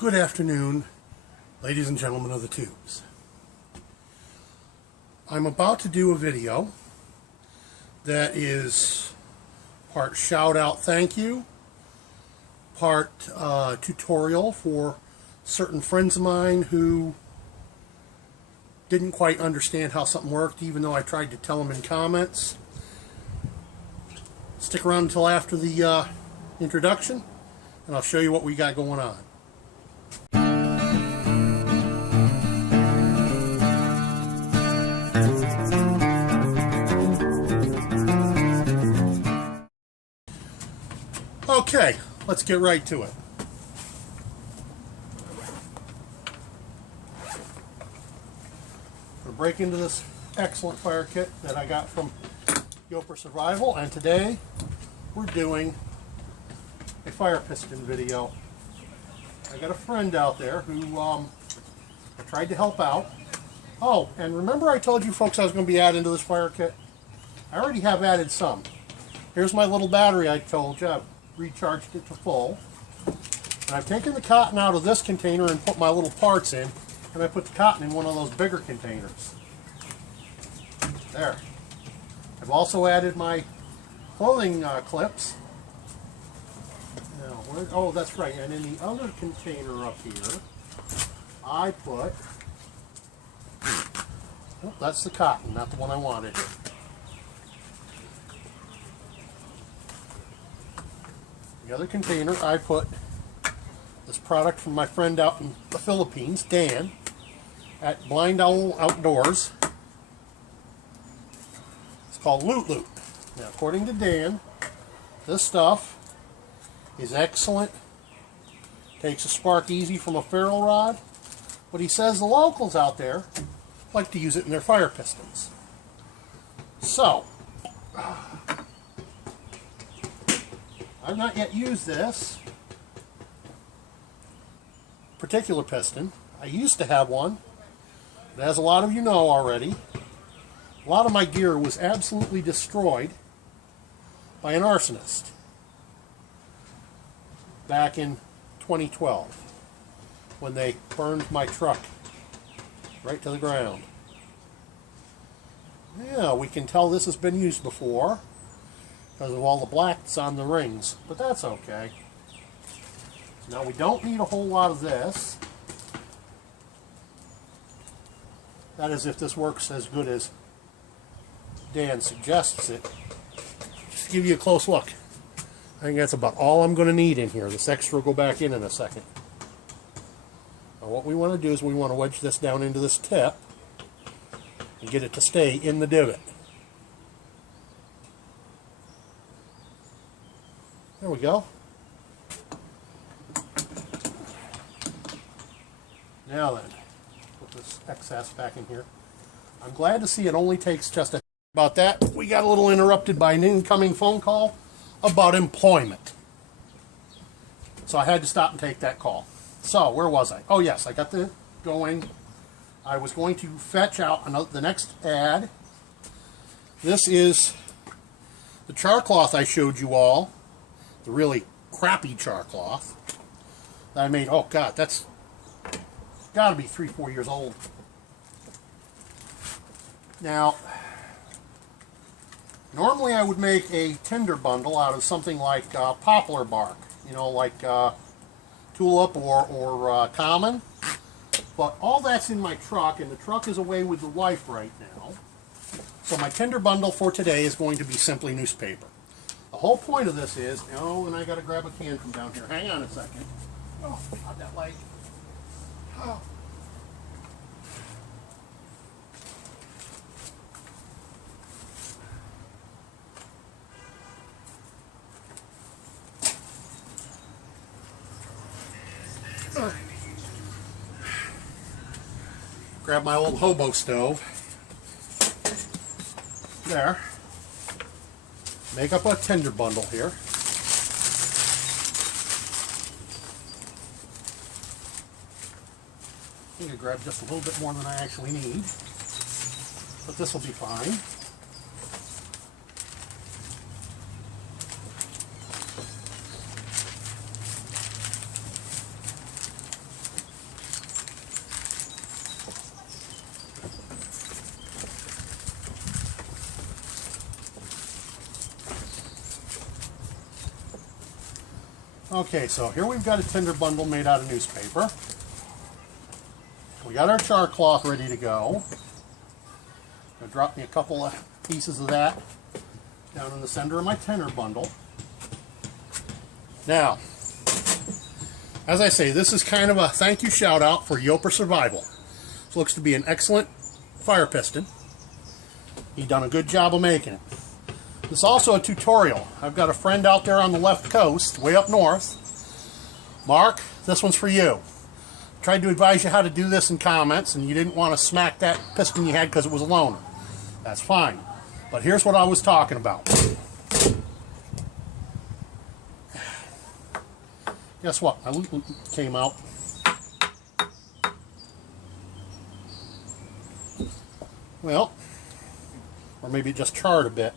Good afternoon, ladies and gentlemen of the tubes. I'm about to do a video that is part shout out thank you, part tutorial for certain friends of mine who didn't quite understand how something worked, even though I tried to tell them in comments. Stick around until after the introduction, and I'll show you what we got going on. Okay, let's get right to it. I'm going to break into this excellent fire kit that I got from yoopersurvival, and today we're doing a fire piston video. I got a friend out there who I tried to help out. Oh, and remember I told you folks I was going to be adding to this fire kit? I already have added some. Here's my little battery I told you. I've recharged it to full. And I've taken the cotton out of this container and put my little parts in, and I put the cotton in one of those bigger containers. There. I've also added my clothing clips. Now, oh, that's right. And in the other container up here, I put... Oh, that's the cotton, not the one I wanted. The other container, I put this product from my friend out in the Philippines, Dan, at Blind Owl Outdoors. It's called Loot Loot. Now, according to Dan, this stuff is excellent. Takes a spark easy from a ferro rod. But he says the locals out there like to use it in their fire pistons. So, I've not yet used this particular piston. I used to have one, but as a lot of you know already, a lot of my gear was absolutely destroyed by an arsonist back in 2012 when they burned my truck right to the ground. Yeah, we can tell this has been used before because of all the blacks on the rings, but that's okay. Now we don't need a whole lot of this. That is if this works as good as Dan suggests it. Just to give you a close look. I think that's about all I'm going to need in here. This extra will go back in a second. Now what we want to do is we want to wedge this down into this tip and get it to stay in the divot. There we go. Now then, put this excess back in here. I'm glad to see it only takes just a... About that, we got a little interrupted by an incoming phone call about employment. So I had to stop and take that call. So, where was I? Oh yes, I got the going. I was going to fetch out the next ad. This is the char cloth I showed you all. The really crappy char cloth that I made. Oh God, that's got to be 3-4 years old. Now, normally I would make a tinder bundle out of something like poplar bark, you know, like tulip or common. But all that's in my truck, and the truck is away with the wife right now. So my tinder bundle for today is going to be simply newspaper. The whole point of this is, oh, and I got to grab a can from down here. Hang on a second. Oh, how'd that light? Oh. Grab my old hobo stove. There. Make up a tinder bundle here. I'm going to grab just a little bit more than I actually need, but this will be fine. Okay, so here we've got a tinder bundle made out of newspaper. We got our char cloth ready to go. Gonna drop me a couple of pieces of that down in the center of my tinder bundle. Now, as I say, this is kind of a thank you shout out for yoopersurvival. This looks to be an excellent fire piston. He done a good job of making it. This is also a tutorial. I've got a friend out there on the left coast, way up north. Mark, this one's for you. Tried to advise you how to do this in comments, and you didn't want to smack that piston you had because it was a loaner. That's fine. But here's what I was talking about. Guess what? My loop came out. Well, or maybe it just charred a bit.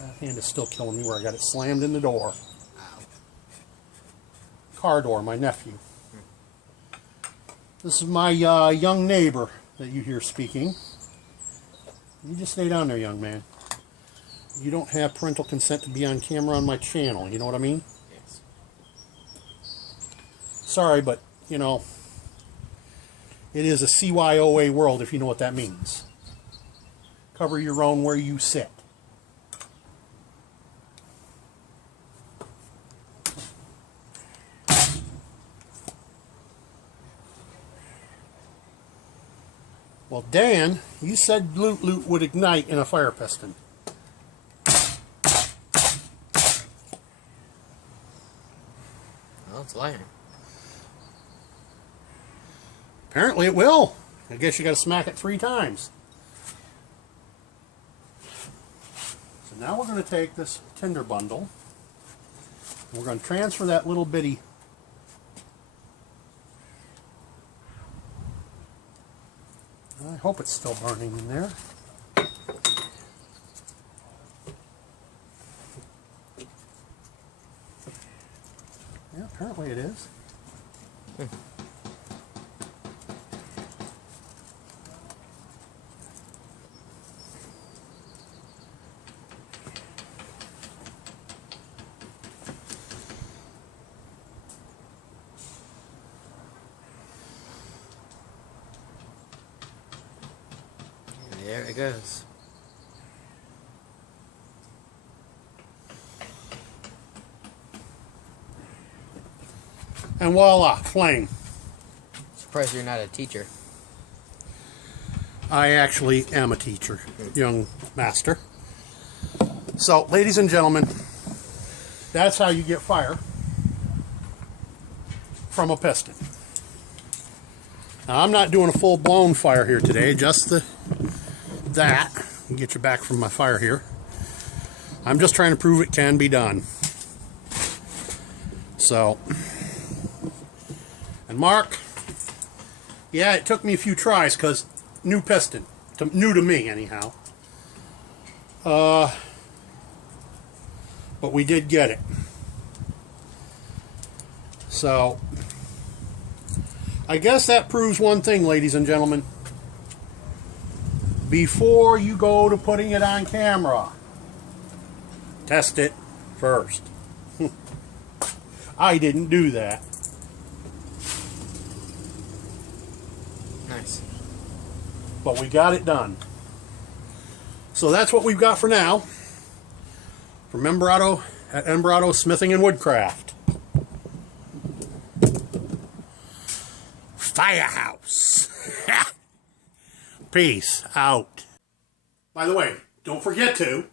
That hand is still killing me where I got it slammed in the door. Car door, my nephew. This is my young neighbor that you hear speaking. You just stay down there, young man. You don't have parental consent to be on camera on my channel, you know what I mean? Yes. Sorry, but, you know, it is a CYOA world if you know what that means. Cover your own where you sit. Well, Dan, you said loot would ignite in a fire piston. Well, it's lighting. Apparently it will. I guess you got to smack it 3 times. So now we're going to take this tinder bundle and we're going to transfer that little bitty I hope it's still burning in there. Yeah, apparently it is. There it goes. And voila, flame. Surprised you're not a teacher. I actually am a teacher, young master. So, ladies and gentlemen, that's how you get fire from a piston. Now, I'm not doing a full-blown fire here today, just that. I'll get you back from my fire here. I'm just trying to prove it can be done. So, and Mark, yeah, it took me a few tries because new piston, new to me anyhow. But we did get it. So, I guess that proves one thing, ladies and gentlemen. Before you go to putting it on camera, test it first. I didn't do that. Nice. But we got it done. So that's what we've got for now. From Embrato at Embrato Smithing and Woodcraft. Firehouse. Peace out. By the way, don't forget to